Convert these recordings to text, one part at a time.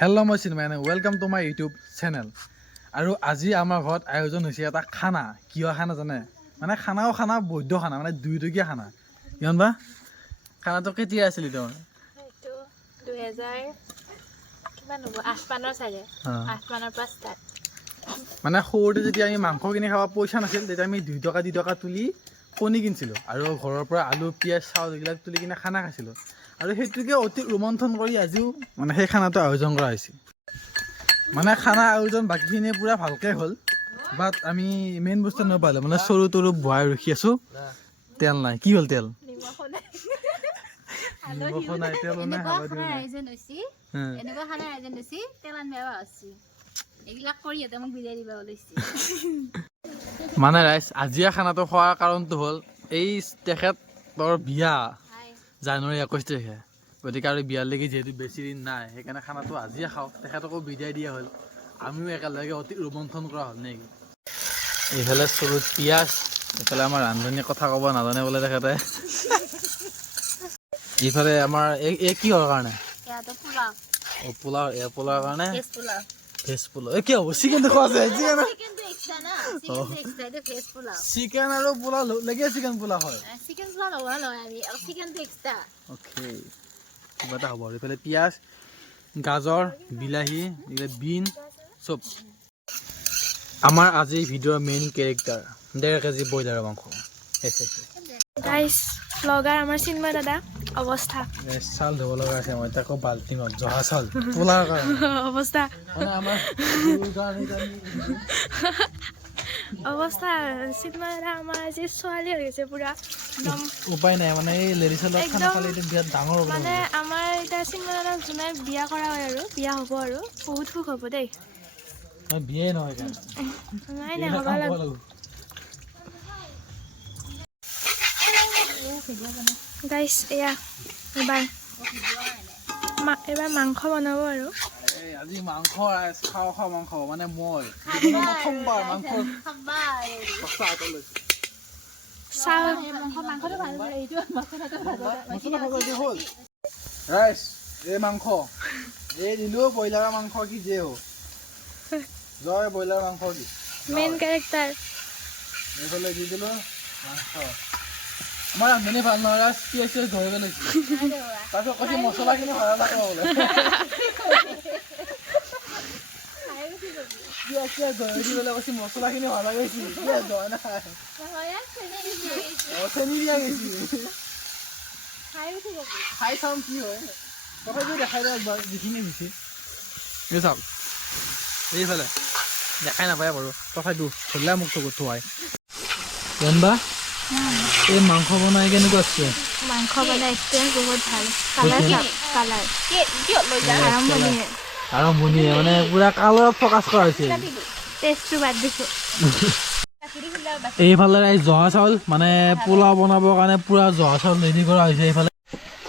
Hello' মই Chinmoy welcome to my YouTube channel. আৰু আজি আমাৰ ঘৰত আয়োজন হৈছে এটা খানা। কিয় খানা জানে? মানে খানাও খানা, বৈধ খানা, মানে দুইটকীয়া খানা। কিমান বা খানাটো কেতিয়া আছিল তোমাৰ? এইটো 2000 কিমান হ'ব? 8 মানৰ চাগে। 8 মানৰ পৰা ষ্টাৰ্ট। মানে সৰুতে যেতিয়া আমি মাংস কিনি খাব পইচা নাছিল, তেতিয়া আমি 2 টকা 2 টকা তুলি কণী কিনিছিলোঁ আৰু ঘৰৰ পৰা আলু পিঁয়াজ চাউল এইবিলাক তুলি কিনে খানা খাইছিলোঁ। আৰু সেইটোকে অতি ৰোমন্থন কৰি আজিও মানে সেই খানাটো আয়োজন কৰা হৈছে। মানে খানা আয়োজন বাকীখিনি পূৰা ভালকৈ হ'ল, বাট আমি মেইন বস্তু নাপালোঁ। মানে চৰু তৰু বহাই ৰখি আছোঁ, তেল নাই। কি হ'ল তেল? নিমখো নাই, তেলো নাই, হালধিও নাই। এনেকুৱা খানাৰ আয়োজন হৈছে, তেল আনিব আছে। এইবিলাক কৰি সিহঁতে মোক বিদায় দিব ওলাইছে। মানে ৰাইজ আজিয়া খানাটো খোৱাৰ কাৰণটো হ'ল এই তেখেতৰ বিয়া জানুৱাৰী 21 তাৰিখে। গতিকে আৰু বিয়ালৈকে যিহেতু বেছি দিন নাই, সেইকাৰণে খানাটো আজিয়ে খাওঁ, তেখেতকো বিদায় দিয়া হ'ল, আমিও একেলগে অতি ৰোমন্থন কৰা হ'ল নেকি। এইফালে চৰুত পিঁয়াজ, এইফালে আমাৰ ৰান্ধনীয়ে কথা ক'ব নাজানে বোলে তেখেতে। এইফালে আমাৰ এই কিহৰ কাৰণে? পোলাওৰ কাৰণে ভেজ পোলাও। কি হ'ব? চিকেন খোৱা যায়? চিকেন আৰু পোলাও লাগে, চিকেন পোলাও হয়। অ'কে, কিবা এটা হ'ব। আৰু এইফালে পিঁয়াজ, গাজৰ, বিলাহী, বিন চব। আমাৰ আজি ভিডিঅ'ৰ মেইন কেৰেক্টাৰ 1.5 কেজি ব্ৰইলাৰৰ মাংস। গাইছ, ব্লগাৰ আমাৰ চিন্ময় দাদা অৱস্থা। চাউল ধুব লগা আছে, মই তাকো বাল্টিঙত জহা চাউল পোলাৰ কাৰণে অৱস্থা মানে আমাৰ অৱস্থা। চিন্ময় দাদা আমাৰ আজি ছোৱালী হৈ গৈছে পুৰা একদম। উপায় নাই, মানে এই লেডিছৰ লগত খানা খালে এইটো বিৰাট ডাঙৰ হ'ব। মানে আমাৰ এতিয়া চিন্ময় দাদাক যোনে বিয়া কৰা হয় আৰু বিয়া হ'ব আৰু বহুত সুখ হ'ব দেই। বিয়াই নহয় নাই নাই, হ'ব লাগিব। গাইছ, এয়া এবাৰ মাংস বনাব আৰু আজি মাংস খাওঁ মাংস মানে মই প্ৰথমবাৰ মাংস ৰাইচ। এই মাংস এই দিলো ব্ৰইলাৰৰ মাংস কি যে জয় ব্ৰইলাৰ মাংস কি মেইন কেৰেক্টাৰ। এইফালে দি দিলো মাংস। আমাৰ ৰান্ধনী ভাল নহয়, পিঁয়াজ চিয়াজ ধৰিব লৈছে, তাৰপিছত কৈছে মছলাখিনি ভাল লাগে বোলে। পিঁয়াজ চিয়াজ ধৰি দি পেলাই কৈছে মছলাখিনি ভাল লাগে, পিঁয়াজ ধৰা নাই, চেনি দিয়া গৈছে। খাই চাম কি হয়, তথাপিও দেখাই দে একবাৰ যিখিনি দিছে। এই চাওক, এইফালে দেখাই নাপায় বাৰু, তথাপিও ধৰিলে মোক চকুত থোৱাই জানবা। এই মাংস বনাই কেনেকুৱা আছে? মাংস বনাই এক্সপিৰিয়েঞ্চ বহুত ভাল। আৰম্ভণি মানে পুৰা কালাৰত ফ'কাছ কৰা হৈছে। টেষ্টটো বাদ দিছোঁ। এইফালে জহা চাউল মানে পোলাও বনাবৰ কাৰণে পুৰা জহা চাউল ৰেডি কৰা হৈছে এইফালে।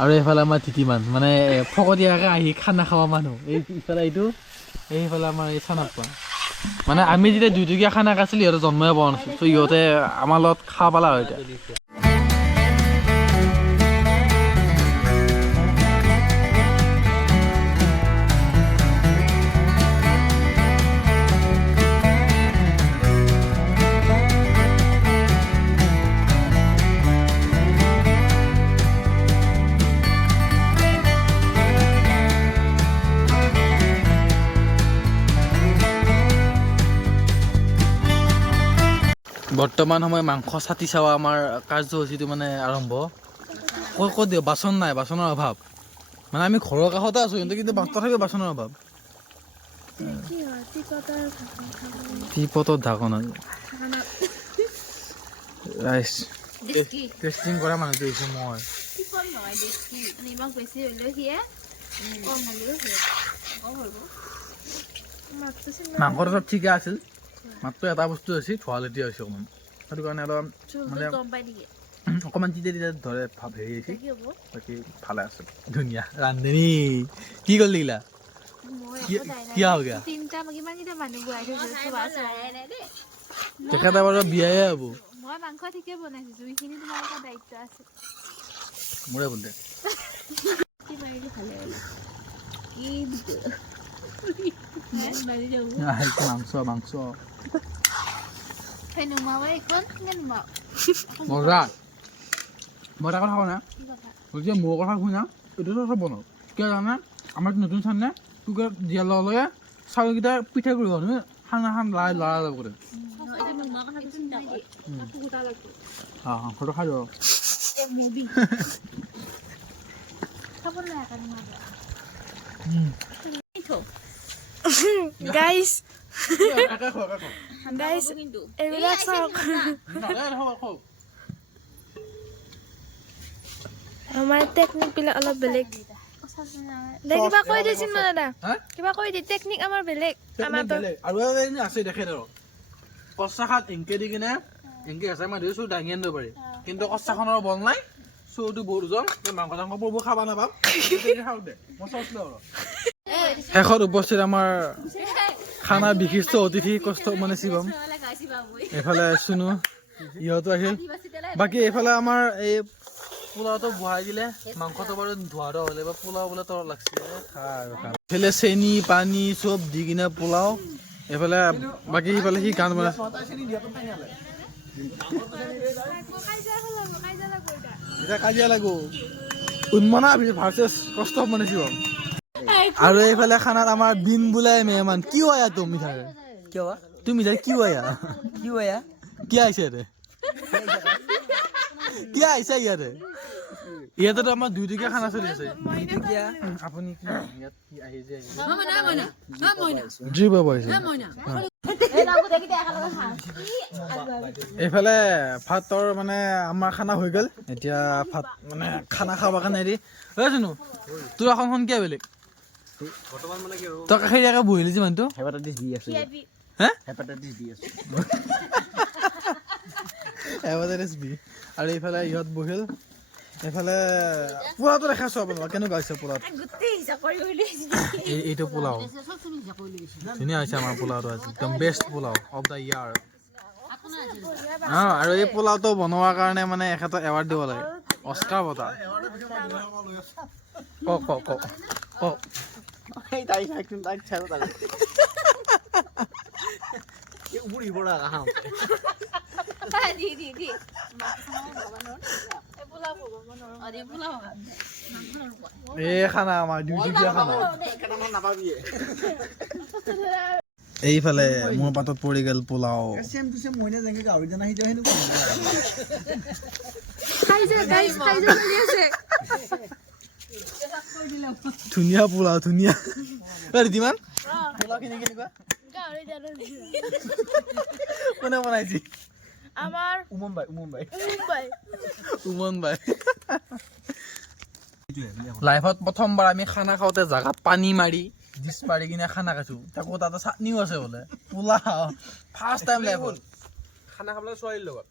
আৰু এইফালে আমাৰ টিটিমান মানে ফকতীয়াকৈ আহি খানা খোৱা মানুহ। এইফালে এইটো, এইফালে আমাৰ এই চানাপা। মানে আমি যেতিয়া 2 টকীয়া খানা খাইছিলোঁ, সিহঁতে জন্মই পোৱা নাছিল, ত' সিহঁতে আমাৰ লগত খাব পালা হয় এতিয়া। বৰ্তমান সময় মাংস চাটি চোৱা আমাৰ কাৰ্যসূচীটো মানে আৰম্ভ। ক'ত দিওঁ? বাচন নাই, বাচনৰ অভাৱ। মানে আমি ঘৰৰ কাষতে আছোঁ কিন্তু তথাপিও বাচনৰ অভাৱ। টিপটৰ ঢাকন ৰাইচ টেষ্টিং কৰা মানুহটো হৈছে মই। মাংসটো চব ঠিকে আছিল, মাত্ৰ এটা বস্তু হৈছে ধোৱালেটিয়া হৈছে অকণমান, সেইটো কাৰণে অলপ মানে অকণমান তিতা ধৰে ভাৱ হেৰি হৈছে। বাকী ভালে আছে, ধুনীয়া। ৰান্ধনী কি কৰিলি গিলা? কিয় হৈ গা তেখেতে বাৰু বিয়াহে হ'ব। মই মাংস ঠিকে বনাইছোঁ, জুইখিনি তোমালোকৰ দায়িত্ব আছে। মোৰে বোলে মাংস মাংস সেই নুমাব এইখন নে নুমাব মজা মই এটা কথা কওঁ না কি কথা বলছি মোৰ কথা শুনা এইটোতো চব বনাওঁ কিয় জানা আমাৰ নতুন চান্নে তোক দিয়াৰ লগে লগে চাউলকেইটা পিঠা কৰিব তুমি খানা খান লৰাই লৰাই যাব কৰে এইটো নুমাৰ কথাটো চিন্তা কৰ ঘৰটো খাই যাব এই মুভি খাব নাই কাৰণ নুমাব গাইজ একে খোৱা একে গাইজ কিন্তু এইবিলাক চাওক খোৱা আমাৰ টেকনিক বিলাক অলপ বেলেগ দে কিবা কৈ দিছিল মানে দাদা হা কিবা কৈ দি টেকনিক আমাৰ বেলেগ আমাৰ তো আৰু এনে আছে দেখে ধৰক কচা খাত এংকে দি কিনে এংকে আছে মই ধৰিছোঁ দাঙি আনিব পাৰি কিন্তু কচাখনৰ বল নাই চৌটো বহুত ওজন মাংস চাংস পৰবোৰ খাব নাপাম খাওঁ দে মই চাইছিলোঁ আৰু শেষত উপস্থিত আমাৰ খানা বিশিষ্ট অতিথি কষ্ট মানে শিৱম এইফালে চুনু ইহঁতো আহিল বাকী এইফালে আমাৰ এই পোলাওটো বহাই দিলে মাংসটো বাৰু ধোৱা ধোৱা হ'লে বা পোলাও বোলে তলত লাগছিলে এইফালে চেনি পানী চব দি কিনে পোলাও এইফালে বাকী সিফালে সি গান বনাইছে এতিয়া কাজিয়া লাগো উন্মনা ভাৰ্চেছ কষ্ট মানে শিৱম আৰু এইফালে খানাত আমাৰ বিন বোলাই মেহমান কি হয় তুমি থাকে क्या हुआ তুমি থাকে কি হয় क्यों है यार কি আহিছে ইয়াতে কি আহিছে ইয়াতে ইয়াতেতো আমাৰ দুই টকীয়া খানা চলি আছে क्या আপুনি কি ইয়াত কি আহি যে জি বাবু আহিছে এইফালে ভাতৰ মানে আমাৰ খানা হৈ গ'ল এতিয়া ভাত মানে খানা খাবৰ কাৰণে হেৰি ঐ চুনু তোৰ এখনখন কিয় বেলেগ বৰ্তমান মানে কি তই কাষেৰীয়াকে বহিলি যে মানুহটো হেপাটাইটিছ বি আছে হে হেপাটাইটিছ বি আছে হেপাটাইটিছ বি আৰু এইফালে ইহঁত বহিল এইফালে পোলাওটো দেখাইছোঁ আপোনালোক কেনেকুৱা হৈছে পোলাও এইটো পোলাও ধুনীয়া হৈছে আমাৰ পোলাওটো আজি একদম best pulao of the year আৰু এই পোলাওটো বনোৱাৰ কাৰণে মানে এখেতক এৱাৰ্ড দিব লাগে অস্কাৰ বঁটা কওক কওক কওক কওক এই তাই একদম তাই চাইও তাই এই উবুৰি বড়া আহাম দি এই পোলাও এই খানা আমাৰ দুইটকীয়া খানা কেটামান নাপাবি এইফালে মোৰ পাতত পৰি গ'ল পোলাও সেম টু সেম মইনা যেনেকৈ গাহৰি দানা সিজা হেনো ধুনীয়া পোলাও ধুনীয়া ৰিধিমান পোলাওখিনি কেনেকুৱা কোনে বনাইছি আমাৰ উমম বাই উমন বাই লাইফত প্ৰথমবাৰ আমি খানা খাওঁতে জাগাত পানী মাৰি ডিছ পাৰি কিনে খানা খাইছোঁ তাকো তাতে চাটনিও আছে বোলে পোলাও ফাৰ্ষ্ট টাইম লাইফত খানা খাবলৈ ছোৱালীৰ লগত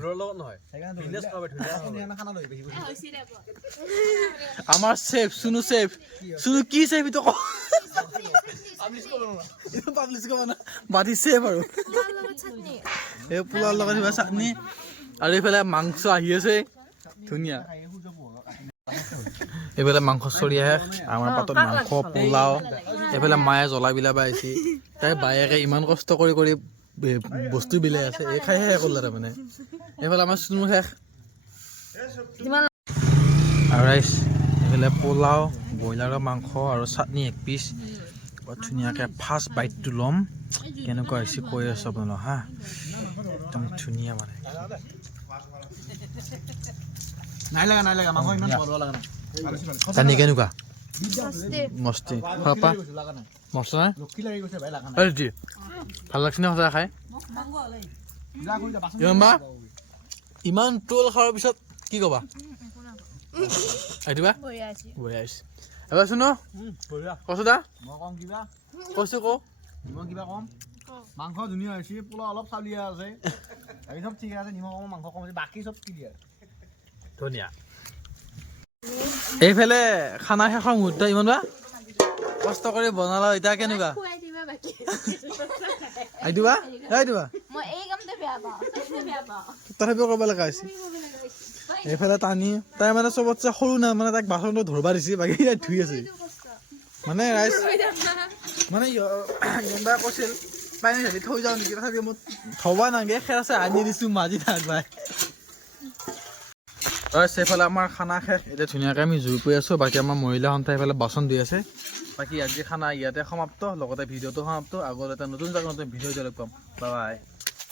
ঘৰৰ লগত নহয় বিজনেছ কৰিব ধুনীয়া খানা লৈ বেছি আমাৰ চেফ চুনু কি চেফ এইটো পাব্লিছ কৰিব না বাতি চেফ আৰু এই পোলাওৰ লগত কিবা চাটনি আৰু এইফালে মাংস আহি আছে ধুনীয়া এইফালে মাংস চৰি আহে আমাৰ পাতত মাংস পোলাও এইফালে মায়ে জ্বলা বিলাব আহিছে তাই বায়েকে ইমান কষ্ট কৰি কৰি বস্তু বিলাই আছে এই খাই শেষ কৰিলে তাৰমানে এইফালে আমাৰ চুনু শেষ আৰু ৰাইচ এইফালে পোলাও ব্ৰইলাৰৰ মাংস আৰু চাটনি এক পিচ বৰ ধুনীয়াকৈ ফাৰ্ষ্ট বাইটটো ল'ম কেনেকুৱা হৈছে কৈ আছোঁ আপোনালোক হা একদম ধুনীয়া মানে নাই লাগা মাংস ইমান বড় লাগা নাই জানি কেনেকুৱা মস্তি পাপা মস্ত নাই লক্ষী লাগি গৈছে ভাই লাগা নাই জি ভাল লাগছে নে সঁচাই খাই ইমান ট্ৰল খোৱাৰ পিছত কি ক'বা আহিবা বঢ়িয়া আহিছে এবাৰ চোন বঢ়িয়া কচু দা মই কম কিবা কচু কওঁ মই কিবা কম মাংস ধুনীয়া হৈছে পোলাও অলপ চাউলীয়া আছে বাকী চব ঠিক আছে নিমখ কম মাংস কম আছে বাকী চব ক্লিয়াৰ ধুনীয়া এইফালে খানা শেষৰ মুহূৰ্ত ইমান বা কষ্ট কৰি বনালা এতিয়া কেনেকুৱা আহিবা মই এই কামটো বেয়া পাওঁ তথাপিও কৰিব লগা হৈছে এইফালে টানি তাই মানে চবতছে সৰু নাই মানে তাক বাচনটো ধৰবা দিছে বাকী ধুই আছে মানে ৰাইজ মানে ইমানবাৰ কৈছিল পানী ঢালি থৈ যাওঁ নেকি তথাপি মই থবা নাগে খেৰ আছে আনি দিছোঁ মাজি থাকবাই সেইফালে আমাৰ খানা শেষ এতিয়া ধুনীয়াকৈ আমি জুই কৰি আছোঁ বাকী আমাৰ মহিলা সন্থাই সেইফালে বাচন ধুই আছে বাকী আজি খানা ইয়াতে সমাপ্ত লগতে ভিডিঅ'টো সমাপ্ত আগত এটা নতুন জাগাত নতুন ভিডিঅ' লগ পাম বাই